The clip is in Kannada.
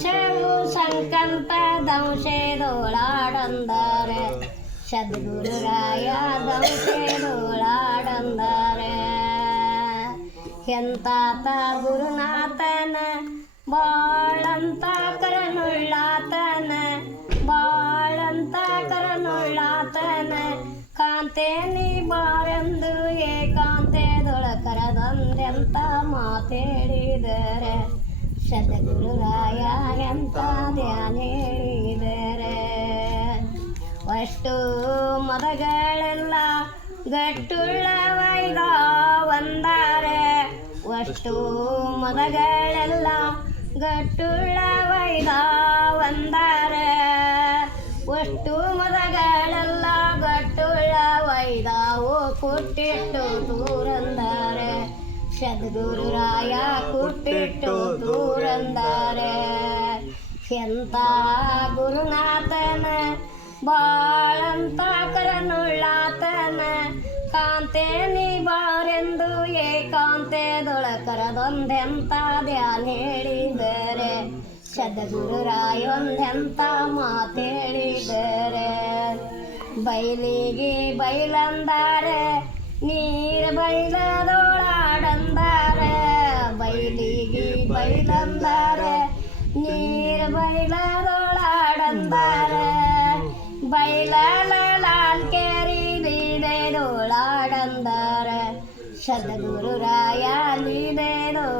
ದಂಶವು ಸಂಕಲ್ಪ ದಂಶೆದೋಳಾಡಂದರೆ ಸದ್ಗುರುರಾಯ ದಂಶೆದೋಳಾಡಂದರೆ ಎಂತಾತ ಗುರುನಾಥನ ಬಾಳಂತ ಕರನುಳ್ಳಾತನ ಬಾಳಂತ ಕರನುಳ್ಳಾತನ ಕಾಂತೆ ನೀ ಬಾರೆಂದು ಏಕಾಂತೆದೊಳ ಕರದಂದೆಂತ ಮಾತೇಳಿದರೆ ಸದ್ಗುರುರಾಯ ಎಂತ ಧ್ಯಾನ ಹೇಳಿದರೆ ಅಷ್ಟು ಮದಗಳೆಲ್ಲ ಗಟ್ಟುಳ್ಳ ವೈದಾವಂದರೆ ಅಷ್ಟು ಮದಗಳೆಲ್ಲ ಗಟ್ಟುಳ್ಳ ವೈದಾವಂದರೆ ಅಷ್ಟು ಮದಗಳೆಲ್ಲ ಗಟ್ಟುಳ್ಳ ವೈದಾವು ಕುಟ್ಟಿಟ್ಟು ದೂರಂದರೆ ಸದ್ಗುರುರಾಯ ಕುಟ್ಟಿಟ್ಟು ದೂರಂದರೆ ಎಂತ ಗುರುನಾಥನ ಬಾಳಂತ ಕರನುಳ್ಳಾತನ ಕಾಂತೆ ನೀ ಬಾರೆಂದು ಏಕಾಂತೆದೊಳ ಕರದೊಂದೆಂತ ಧ್ಯಾನ ಹೇಳಿದರೆ ಸದ್ಗುರುರಾಯೊಂದೆಂತ ಮಾತೇಳಿದರೆ ಬೈಲಿಗೆ ಬೈಲಂದರೆ ನೀರು ಬೈಲದೋಳಾಡಂದರೆ ಬೈಲಿಗೆ ಬೈಲಂದರೆ ನೀರು ಬೈಲದೋಳಾಡಂದರೆ ಬೈಲಲ ಲಾಲ್ ಕೇರಿ ಲೀಲೆದೋಳಾಡಂದರೆ ಸದ್ಗುರುರಾಯ ಲೀಲೆದೋಳಾಡಂದರೆ